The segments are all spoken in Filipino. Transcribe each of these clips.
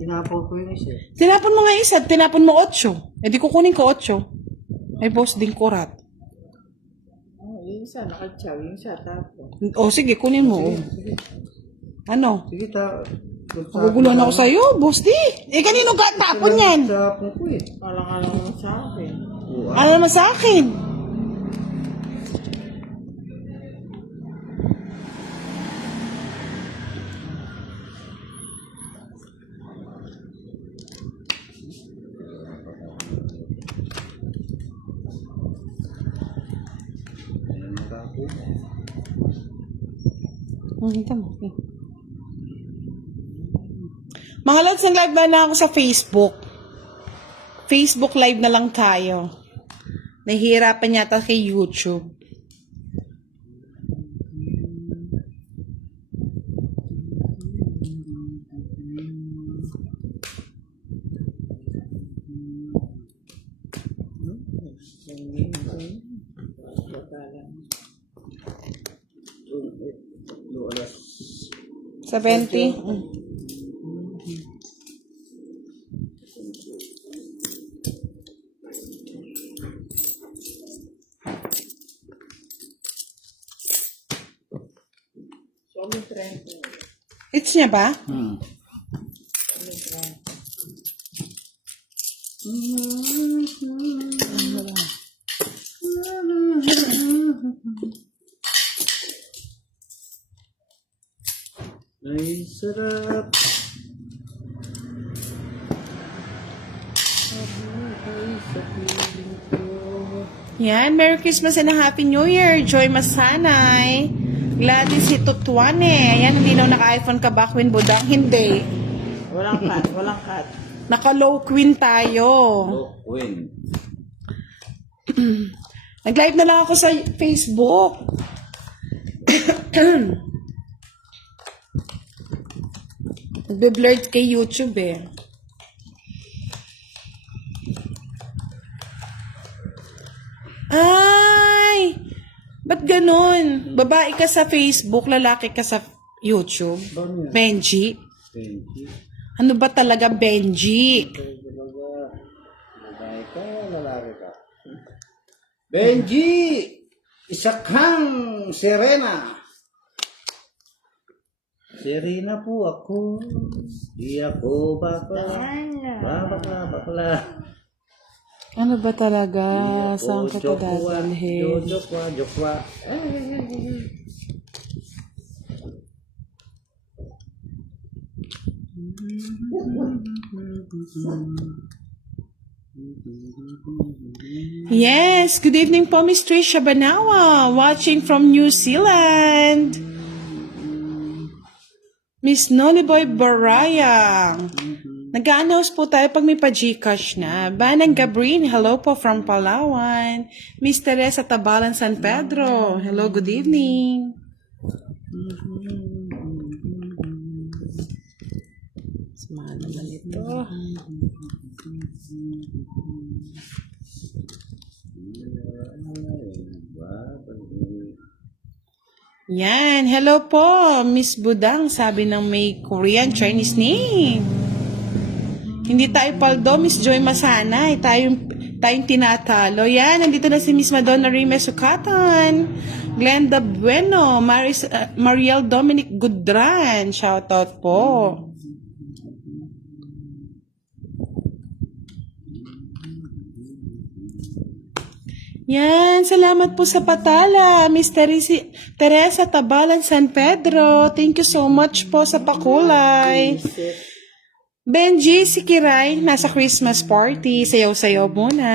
Tinapon ko yung isa. Tinapon mo nga isa, tinapon mo 8. Eh di kukunin ko 8. May boss din kurat. Oh, yung isa, nakatsaw. Yung isa, tapon. O sige, kunin mo. Sige. Ano? Sige, Maguguluhan ako sa'yo, boss di. Eh kanino ka tapon yan? Tapon ko eh. Alang-alang mo sa akin. Ano naman sa akin? Ayan, tapon. Hintay mo. Okay. Mga lods, nag-live na lang ako sa Facebook. Facebook live na lang tayo. Nahihirapan yata kay YouTube. Alas. 70? Solid 30. It's niya ba? Solid 30. Ay, sarap. Yan, Merry Christmas and a Happy New Year. Joy Masanay. Gladys Hitutwane. Ayan, hindi na naka-iPhone ka Bakwin Budang. Hindi. Walang cut, walang cut. Naka-low queen tayo. Queen. Nag-live na lang ako sa Facebook. Nagbe-blurred kay YouTube eh. Ay! Ba't ganun? Babae ka sa Facebook, lalaki ka sa YouTube. Ano yan? Benji? Benji. Ano ba talaga Benji? Babae ka, lalaki ka. Benji! Isa kang Serena. Serena po ako. Di ako bakla. Bakla. Ano ba talaga? Di ako Saan ka to dadalhin? Jokwa. Yes, good evening po, Miss Trisha Banawa, watching from New Zealand. Miss Noliboy Barayang. Nag-a-announce po tayo pag may pa-Gcash na. Banang Gabrin, hello po from Palawan. Miss Teresa Tabalan San Pedro, hello, good evening. Samahan naman ito. Yan, hello po, Miss Budang, sabi ng may Korean Chinese name. Hindi tayo paldo, Miss Joy Masanay, tayong tinatalo. Yan, nandito na si Miss Madonna Rimes Sukatan, Glenda Bueno, Mariel Dominic Gudran, shoutout po. Yan, salamat po sa patala, Miss Teresa Tabalan San Pedro. Thank you so much po sa pakulay. Benji, si Kiray, nasa Christmas party. Sayaw-sayaw muna.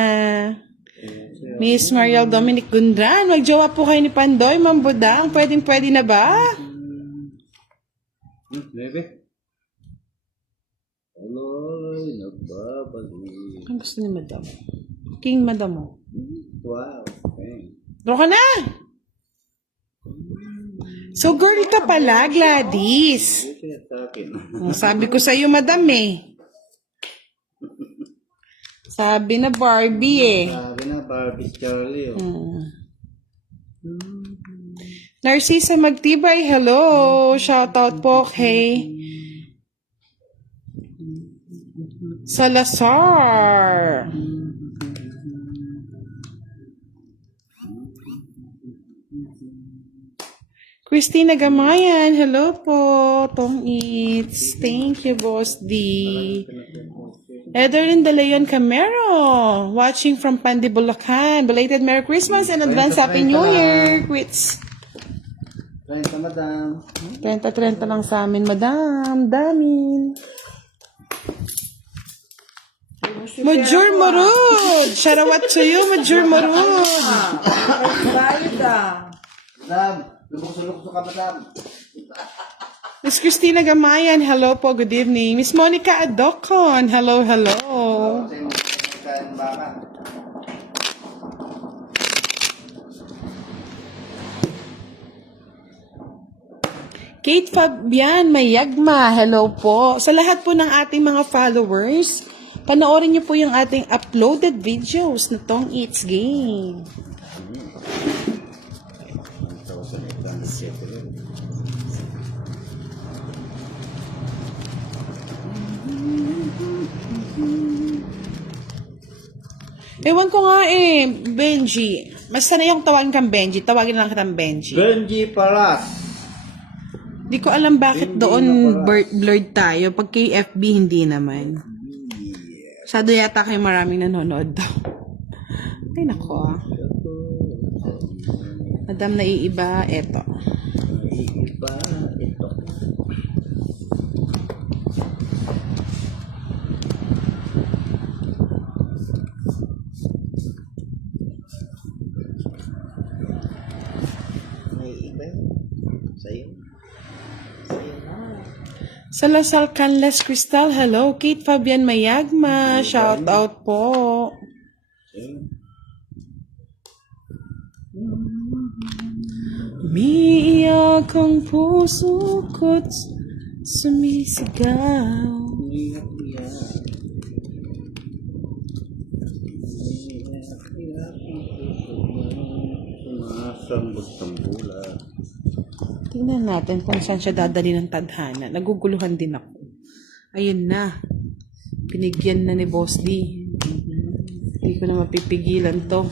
Miss Mariel Dominic Gundran, magjowa po kayo ni Pandoy, Mambudang. Pwedeng-pwede na ba? Bebe. Aloy, nagbabalik. Ang gusto ni Madam? King Madam mo. Wow. Okay. Draw ka na! So, girl ka pala, Gladys. Ito sa akin. Sabi ko sa'yo, Madam eh. Sabi na Barbie eh. Sabi na, Barbie Charlie. Oh. Narcisa Magtibay, hello. Shoutout po kay Salazar. Christina Gamayan, hello po. Tom Eats. Thank you, Boss D. Ederlyn De Leon Camero, watching from Pandi, Bulacan. Belated Merry Christmas and advance Happy New Year. Quits. 30, madam. 30 lang sa amin, madam. Damin. Major Marud. Sharawat to you, Major Marud. Bayad ah. Madam, lubok ka, madam. Miss Christina Gamayan, hello po, good evening. Miss Monica Adocon, hello, hello. Kasi magkain baka. Kate Fabian Mayagma, hello po. Sa lahat po ng ating mga followers, panoorin niyo po yung ating uploaded videos na Tong Eats Game. Ewan ko nga Benji. Mas sanay akong tawagin kang Benji. Tawagin lang kitang Benji. Benji Paras. Di ko alam bakit doon blurred tayo. Pag kay FB, hindi naman. Masyado yata kayo maraming nanonood daw. Ay, nako ah. Madam, naiiba. Eto. Iba, ito. May iba. Sa'yo. Salasal Canles Cristal, hello. Kate Fabian Mayagma, shout out po. Umiiyak ang puso ko't sumisigaw. Sambot-sambula. Tingnan natin kung saan siya dadali ng tadhana. Naguguluhan din ako. Ayun na. Binigyan na ni Boss D. Hindi ko na mapipigilan to.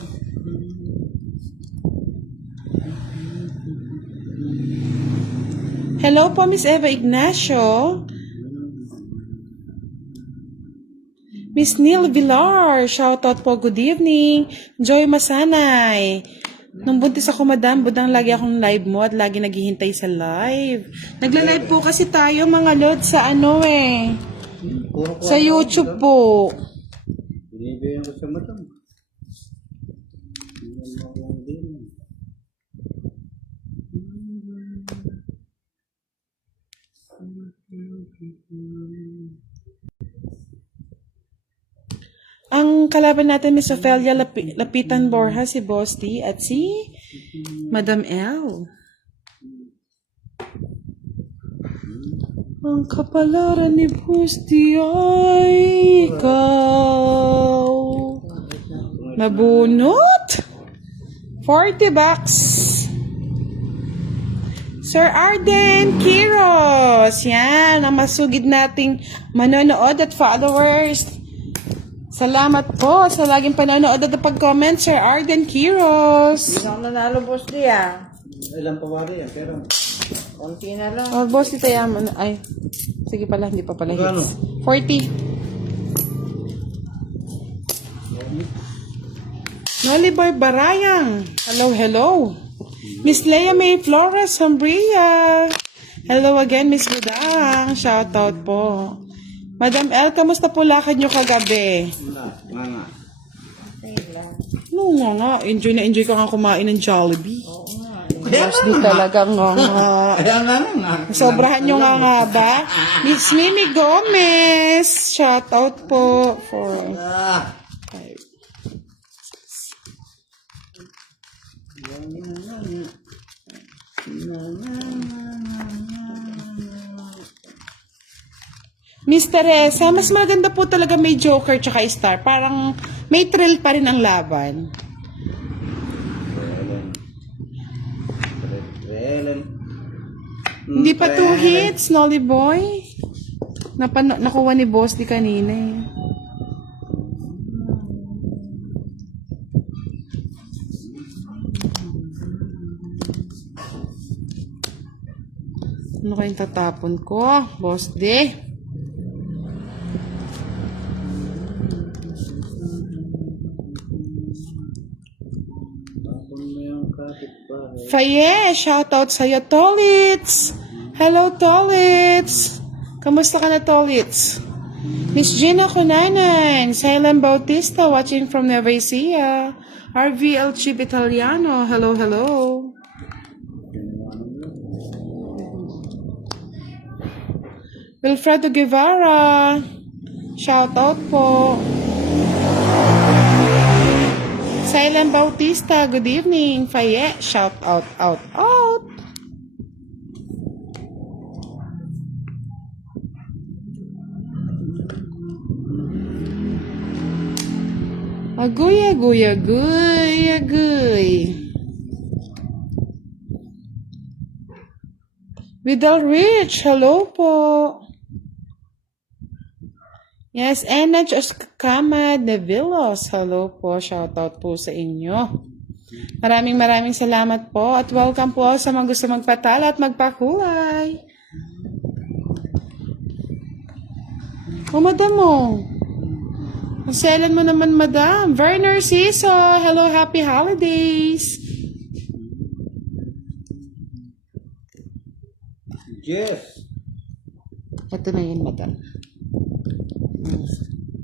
Hello po, Miss Eva Ignacio. Miss Neil Villar, shoutout po, good evening. Joy Masanay. Nung buntis ako, madam, budang lagi akong live mo at lagi naghihintay sa live. Nagla-live po kasi tayo, mga lord, sa sa YouTube po. Binibigyan ko sa madam. Ang kalaban natin, Miss Ophelia Lapitan Borja, si Boss D, at si Madam L. Ang kapalaran ni Boss D ay ikaw. Nabunot? 40 bucks. Sir Arden Quiros. Yan, ang masugid nating manonood at followers. Salamat po sa laging panonood at pag-comment, Sir Arden Quiros. Hindi ako nanalo, Boss D ah. Ilang pawari yan, pero... Konti na lang. Oh, Boss, dito yaman. Ay, sige pala, hindi pa pala Magkano? hits. 40. Noliboy Barayang. Hello, hello. Miss Leia May Flores Sombria. Hello again, Miss Budang. Shout out po. Madam L, kamusta po lakad nyo kagabi? Nga. Okay lang. No nga. Enjoy na enjoy ka nga kumain ng Jollibee. Oo nga. Boss, di talaga nga. Kaya nga. Sobrahan nyo nga ba? Miss Mimi Gomez. Shout out po for... Miss Teresa, mas maganda po talaga may Joker tsaka Star. Parang may thrill pa rin ang laban. Hindi pa 2 hits, Nolly Boy. Nakuha ni boss di kanina eh. Ano kayong tatapon ko? Boss di. Tapon mo yung kapitbahay. Faye, shoutout sa'yo, Tolits. Hello, Tolits. Kamusta ka na, Tolits? Miss Gina Cunanan, Silent Bautista, watching from Nueva Ecija. RVL Chip Italiano, hello, hello. Wilfredo Guevara, shoutout po. Silent Bautista, good evening. Faye, shoutout, out. Agoy, agoy, agoy, agoy. Vidal Rich, hello po. Yes, Enach Oscama de Villos, hello po. Shoutout po sa inyo. Maraming salamat po at welcome po sa mga gusto magpatala at magpakulay. O, madam mo. Maselan mo naman, madam. Werner Ciso, hello, happy holidays. Yes. Ito na yun, madam.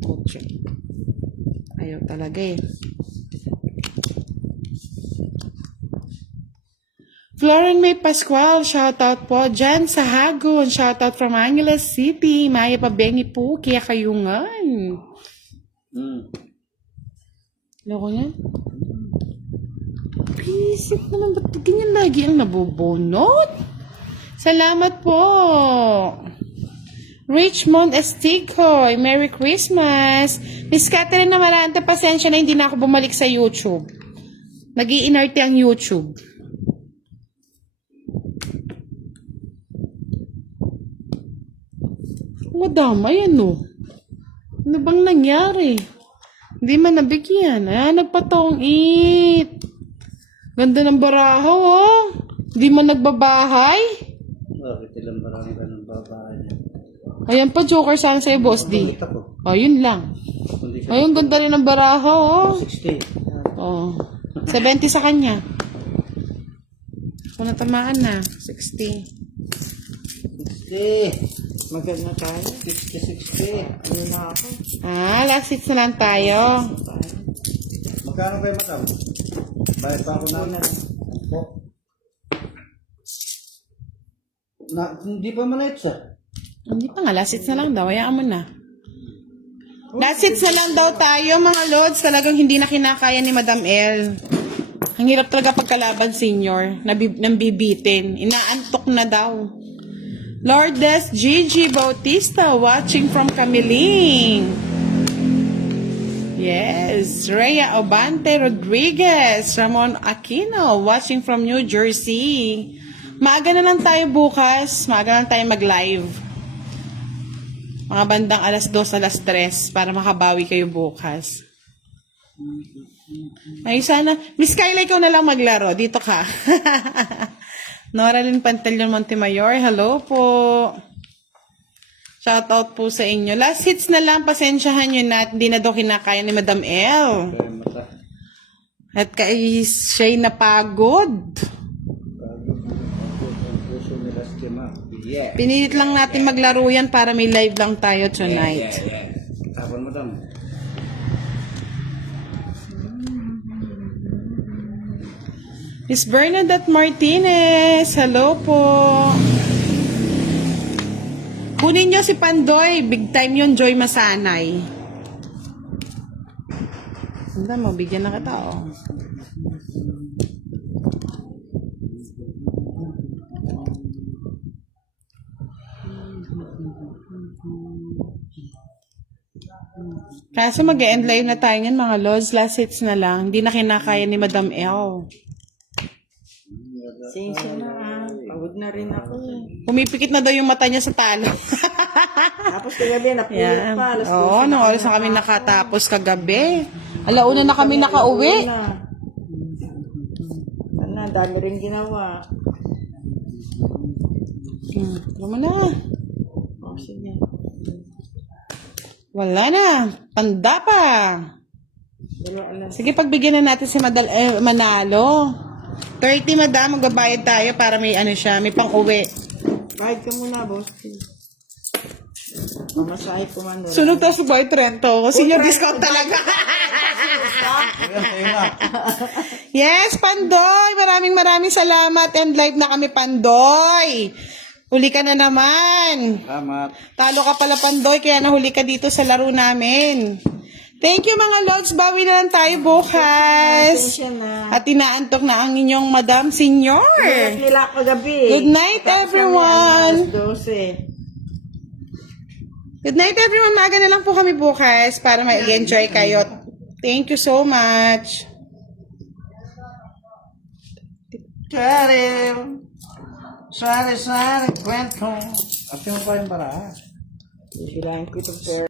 Kotse. Ayaw talaga eh. Floren May Pascual, shoutout po. Jan Sahagon, shoutout from Angeles City. Maya Pabengi po, kaya kayungan. Loko niya? Isip naman, ba't ganyan lagi ang nabubunot? Salamat po. Richmond Esticoy, Merry Christmas. Miss Catherine Namaranta, pasensya na hindi na ako bumalik sa YouTube. Nag-i-inerte ang YouTube. Madam, ayan o. Ano bang nangyari? Hindi man nabigyan. Ayan, nagpatong it. Ganda ng baraho, oh. Hindi man nagbabahay. Bakit ilang parang ganun babae niya? Ayan pa, joker sana sa'yo, boss D. Bakit ako? Oh, yun lang. Kundi siya Ayun, ganda rin ng baraho, oh. 60. Oh. 70 sa kanya. Kung natamaan na, 60. 60. Maganda tayo. 60. Ano na ako? Last hits na lang tayo. Magkano kayo, madam? Bayad pa ako na. Po. Hindi pa maliit siya. Hindi pa nga, last hits na lang daw. Hayaan mo na. Last hits na lang daw tayo, mga lods. Talagang hindi na kinakaya ni Madam L. Ang hirap talaga pagkalaban, senior. Nambibitin. Inaantok na daw. Lourdes Gigi Bautista, watching from Camiling. Yes. Rhea Obante Rodriguez, Ramon Aquino, watching from New Jersey. Maaga na lang tayo bukas. Maaga na lang tayo mag-live. Mga bandang alas 2, alas 3 para makabawi kayo bukas. Ay, sana. Miss Kyla, ikaw na lang maglaro. Dito ka. Noralyn Pantaleon Montemayor, hello po. Shoutout po sa inyo. Last hits na lang, pasensyahan nyo na. Hindi na daw kinakaya ni Madam L. Kaya mata. At kay siya'y napagod. Ang puso nila skema. Yeah. Pinilit lang natin maglaro yan para may live lang tayo tonight. Yeah. Tapon, madam. Miss Bernadette Martinez, hello po. Kunin nyo si Pandoy, big time yun, Joy Masanay. Handa mo, bigyan na kita, oh. Kaso mag-e-end live na tayo yan, mga lods. Last hits na lang. Hindi na kinakaya ni Madam L. Sensya na. Pagod na rin ako eh. Pumipikit na daw yung mata niya sa talo. Tapos kagabi, napuyat Yan. pa. Alas Oo, 12 nung oras na kami nakatapos kagabi. Alauna na kami nakauwi. Ano, dami rin ginawa. Wala na. O, sige. Wala na. Tanda pa. Dalawa alas. Sige, pagbigyan na natin si Manalo. 30, madam. Magbabayad tayo para may ano siya, may pang-uwi. Bayad ka muna, boss. Mamasahe ko man doon. Sunod tayo sa Boy Trento. Senior discount talaga. Ayan, sa'yo na. Yes, Pandoy. Maraming salamat. And live na kami, Pandoy. Huli ka na naman. Salamat. Talo ka pala, Pandoy, kaya nahuli ka dito sa laro namin. Thank you, mga lods. Bawi na lang tayo bukas. Pasensya na. At inaantok na ang inyong Madam Senior. Bayad nila kagabi. Good night, Tapos everyone. kami, alas 12. Good night, everyone. Maaga na lang po kami bukas para ma-enjoy kayo. Thank you so much. Sari, kwento. At mo pa yung bara. Bibilahin ko itong pera.